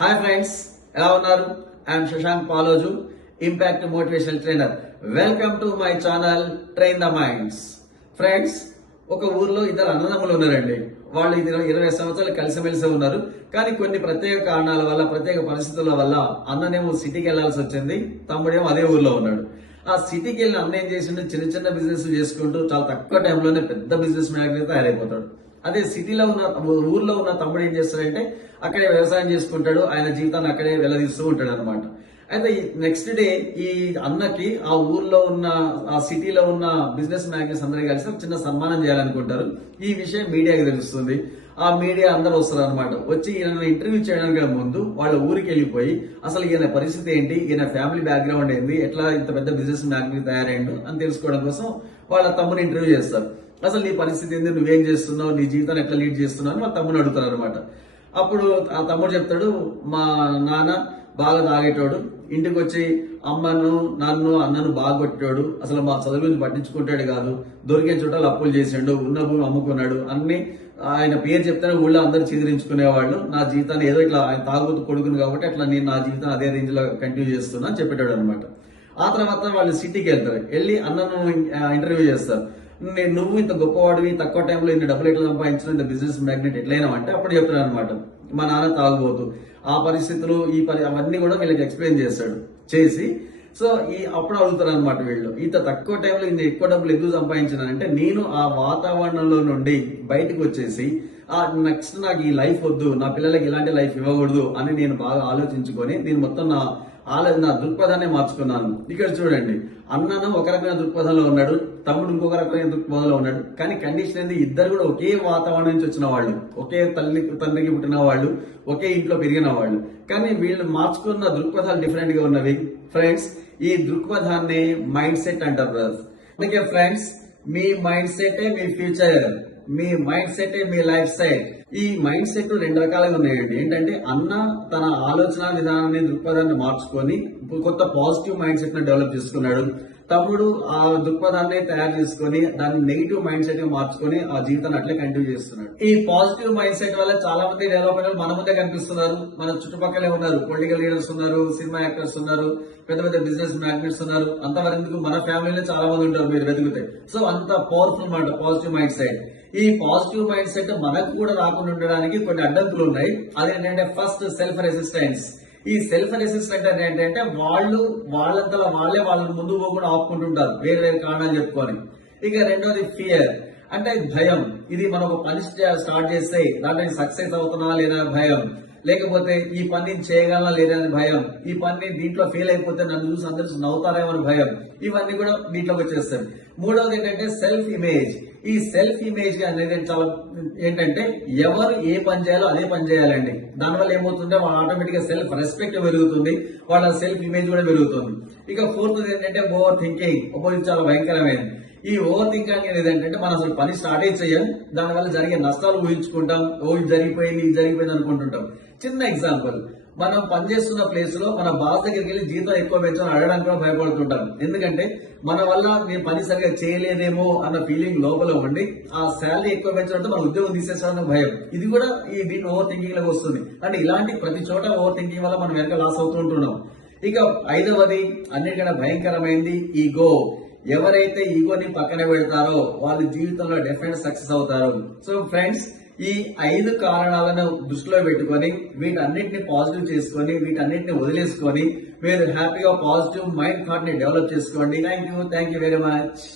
Hi friends, ఎలా ఉన్నారు? I'm Shashank Paloju, impact motivational trainer. Welcome to my channel train the minds. Friends, ఒక ఊర్లో ఇద్దరు అన్నదమ్ములు ఉన్నారండి. వాళ్ళు 20 సంవత్సరాలు కలిసిమెలిసి ఉన్నారు. కానీ కొన్ని ప్రత్యేక కారణాల వల్ల, ప్రత్యేక పరిస్థితుల వల్ల అన్ననేమో సిటీకి వెళ్లాల్సి వచ్చింది, తమ్ముడేమో అదే ఊర్లో ఉన్నాడు. ఆ సిటీకి వెళ్ళిన అన్న ఏం చేసిండు, చిన్న చిన్న బిజినెస్ చేసుకుంటూ చాలా తక్కువ టైంలోనే పెద్ద బిజినెస్ మ్యాన్ తయారైపోతాడు. అదే సిటీలో ఉన్న ఊర్లో ఉన్న తమ్ముడు ఏం చేస్తాడంటే అక్కడే వ్యవసాయం చేసుకుంటాడు, ఆయన జీవితాన్ని అక్కడే వెల్లదీస్తూ ఉంటాడు అనమాట. అయితే నెక్స్ట్ డే ఈ అన్నకి ఆ ఊర్లో ఉన్న ఆ సిటీలో ఉన్న బిజినెస్ మ్యాగ్నెట్స్ అందరూ కలిసి ఒక చిన్న సన్మానం చేయాలనుకుంటారు. ఈ విషయం మీడియాకి తెలుస్తుంది. ఆ మీడియా అందరూ వస్తారు అనమాట. వచ్చి ఈయన ఇంటర్వ్యూ చేయడానికి ముందు వాళ్ళ ఊరికి వెళ్ళిపోయి అసలు ఈయన పరిస్థితి ఏంటి, ఈయన ఫ్యామిలీ బ్యాక్గ్రౌండ్ ఏంటి, ఎట్లా ఇంత పెద్ద బిజినెస్ మ్యాగ్నెట్ తయారైండు అని తెలుసుకోవడం కోసం వాళ్ళ తమ్ముని ఇంటర్వ్యూ చేస్తారు. అసలు నీ పరిస్థితి ఏంది, నువ్వేం చేస్తున్నావు, నీ జీవితాన్ని ఎట్లా లీడ్ చేస్తున్నావు అని వాళ్ళ తమ్ముని అడుగుతారు అనమాట. అప్పుడు ఆ తమ్ముడు చెప్తాడు, మా నాన్న బాగా తాగేటోడు, ఇంటికి వచ్చి అమ్మను నన్ను అన్నను బాగా కొట్టాడు, అసలు మా చదువుని పట్టించుకుంటాడు కాదు, దొరికే చుట్టాలు అప్పులు చేసిండు, ఉన్న భూమి అమ్ముకున్నాడు, అన్ని ఆయన పేరు చెప్తేనే ఊళ్ళో అందరూ చిదిరించుకునేవాళ్ళు. నా జీవితాన్ని ఏదో ఇట్లా ఆయన తాగుతూ కొడుకుని కాబట్టి అట్లా నేను నా జీవితాన్ని అదే రేంజ్ లో కంటిన్యూ చేస్తున్నా అని చెప్పేటాడు అనమాట. ఆ తర్వాత వాళ్ళు సిటీకి వెళ్తారు, వెళ్ళి అన్నను ఇంటర్వ్యూ చేస్తారు. నువ్వు ఇంత గొప్పవాడివి, తక్కువ టైంలో ఇంత డబ్బులు ఎట్లా సంపాదించిన, ఇంత బిజినెస్ మ్యాగ్నెట్ ఎట్లయినా అంటే అప్పుడు చెప్తున్నాను అనమాట. మా నాన్న తాగుబోతు, ఆ పరిస్థితులు అవన్నీ కూడా వీళ్ళకి ఎక్స్ప్లెయిన్ చేస్తాడు. చేసి సో అప్పుడు అడుగుతారు అనమాట వీళ్ళు, ఇంత తక్కువ టైంలో ఇంత ఎక్కువ డబ్బులు ఎందుకు సంపాదించానంటే నేను ఆ వాతావరణంలో నుండి బయటకు వచ్చేసి నెక్స్ట్ నాకు ఈ లైఫ్ వద్దు, నా పిల్లలకి ఇలాంటి లైఫ్ ఇవ్వకూడదు అని నేను బాగా ఆలోచించుకొని నేను మొత్తం నా దృక్పథాన్ని మార్చుకున్నాను. ఇక్కడ చూడండి, అన్నను ఒక రకమైన దృక్పథంలో ఉన్నాడు, తమ్ముడు ఇంకొక రకమైన దృక్పథంలో ఉన్నాడు. కానీ కండిషన్ ఏంది, ఇద్దరు కూడా ఒకే వాతావరణం నుంచి వచ్చిన వాళ్ళు, ఒకే తండ్రికి పుట్టిన వాళ్ళు, ఒకే ఇంట్లో పెరిగిన వాళ్ళు. కానీ వీళ్ళు మార్చుకున్న దృక్పథాలు డిఫరెంట్ గా ఉన్నవి. ఫ్రెండ్స్, ఈ దృక్పథాన్ని మైండ్ సెట్ అంటారు. అందుకే ఫ్రెండ్స్, మీ మైండ్ సెటే మీ ఫ్యూచర్, మీ మైండ్ సెటే మీ లైఫ్ స్టైల్. ఈ మైండ్ సెట్ 2 రకాలుగా ఉన్నాయండి. ఏంటంటే అన్న తన ఆలోచన విధానాన్ని, దృక్పథాన్ని మార్చుకొని కొత్త పాజిటివ్ మైండ్ సెట్ ని డెవలప్ చేసుకున్నాడు. తమ్ముడు ఆ దృక్పథాన్ని తయారు చేసుకుని దాన్ని నెగిటివ్ మైండ్ సెట్ గా మార్చుకొని ఆ జీవితాన్ని అట్లే కంటిన్యూ చేస్తున్నాడు. ఈ పాజిటివ్ మైండ్ సెట్ వల్ల చాలా మంది డెవలప్ అయిన మన ముందే కనిపిస్తున్నారు, మన చుట్టుపక్కలే ఉన్నారు. పొలిటికల్ లీడర్స్ ఉన్నారు, సినిమా యాక్టర్స్ ఉన్నారు, పెద్ద పెద్ద బిజినెస్ మ్యాగ్నెట్స్ ఉన్నారు. అంతవరకు మన ఫ్యామిలీలో చాలా మంది ఉంటారు మీరు వెతికితే. సో అంత పవర్ఫుల్ మాట పాజిటివ్ మైండ్ సెట్. ఈ పాజిటివ్ మైండ్ సెట్ మనకు కూడా రాకుండా ఉండడానికి కొన్ని అడ్డంకులు ఉన్నాయి. అదేంటంటే ఫస్ట్ సెల్ఫ్ రెసిస్టెన్స్. ఈ సెల్ఫ్ రెసిస్టెంట్ అంటే ఏంటంటే వాళ్ళంతలా వాళ్ళని ముందు పోకుండా ఆపుకుంటుంటారు వేరే వేరే కారణాలు చెప్పుకొని. ఇక రెండోది ఫియర్, అంటే భయం. ఇది మనం ఒక పని స్టార్ట్ చేస్తే దాంట్లో సక్సెస్ అవుతున్నా లేదా భయం, లేకపోతే ఈ పని చేయగలనా లేదని భయం, ఈ పని దీంట్లో ఫెయిల్ అయిపోతే నన్ను చూసి అందరూ నవ్వుతారేమో అని భయం. ఇవన్నీ కూడా దీంట్లోకి వచ్చేస్తాయి. మూడవది ఏంటంటే సెల్ఫ్ ఇమేజ్. ఈ సెల్ఫ్ ఇమేజ్ అనేది చాలా ఏంటంటే ఎవరు ఏ పని చేయాలో అదే పని చేయాలండి. దానివల్ల ఏమవుతుంటే వాళ్ళ ఆటోమేటిక్ గా సెల్ఫ్ రెస్పెక్ట్ పెరుగుతుంది, వాళ్ళ సెల్ఫ్ ఇమేజ్ కూడా పెరుగుతుంది. ఇక ఫోర్త్ ఏంటంటే ఓవర్ థింకింగ్. ఇది చాలా భయంకరమైనది. ఈ ఓవర్ థింకింగ్ అనేది ఏంటంటే మనం అసలు పని స్టార్ట్ చేయం, దానివల్ల జరిగే నష్టాలు ఊహించుకుంటాం, ఇది జరిగిపోయింది అనుకుంటుంటాం. చిన్న ఎగ్జాంపుల్, మనం పనిచేస్తున్న ప్లేస్ లో మన బాస్ దగ్గరికి వెళ్ళి జీతం ఎక్కువ పెంచాలని అడగడానికి కూడా భయపడుతుంటాం. ఎందుకంటే మన వల్ల నేను పని సరిగా చేయలేదేమో అన్న ఫీలింగ్ లోపల ఉండి ఆ శాలరీ ఎక్కువ పెంచడంతో మన ఉద్యోగం తీసేస్తాడన్న భయం. ఇది కూడా దీంట్లో ఓవర్ థింకింగ్ లోకి వస్తుంది. అంటే ఇలాంటి ప్రతి చోట ఓవర్ థింకింగ్ వల్ల మనం వెనక లాస్ అవుతూ ఉంటున్నాం. ఇక ఐదవది అన్నిటికన్నా భయంకరమైంది ఈగో. ఎవరైతే ఈగోని పక్కన పెడతారో వాళ్ళ జీవితంలో డెఫినెట్ సక్సెస్ అవుతారు. సో ఫ్రెండ్స్, ఈ 5 కారణాలను దృష్టిలో పెట్టుకొని వీటన్నిటిని పాజిటివ్ చేసుకొని వీటన్నిటిని వదిలేసుకొని మీరు హ్యాపీగా పాజిటివ్ మైండ్ థాట్ ని డెవలప్ చేసుకోండి. Thank you very much.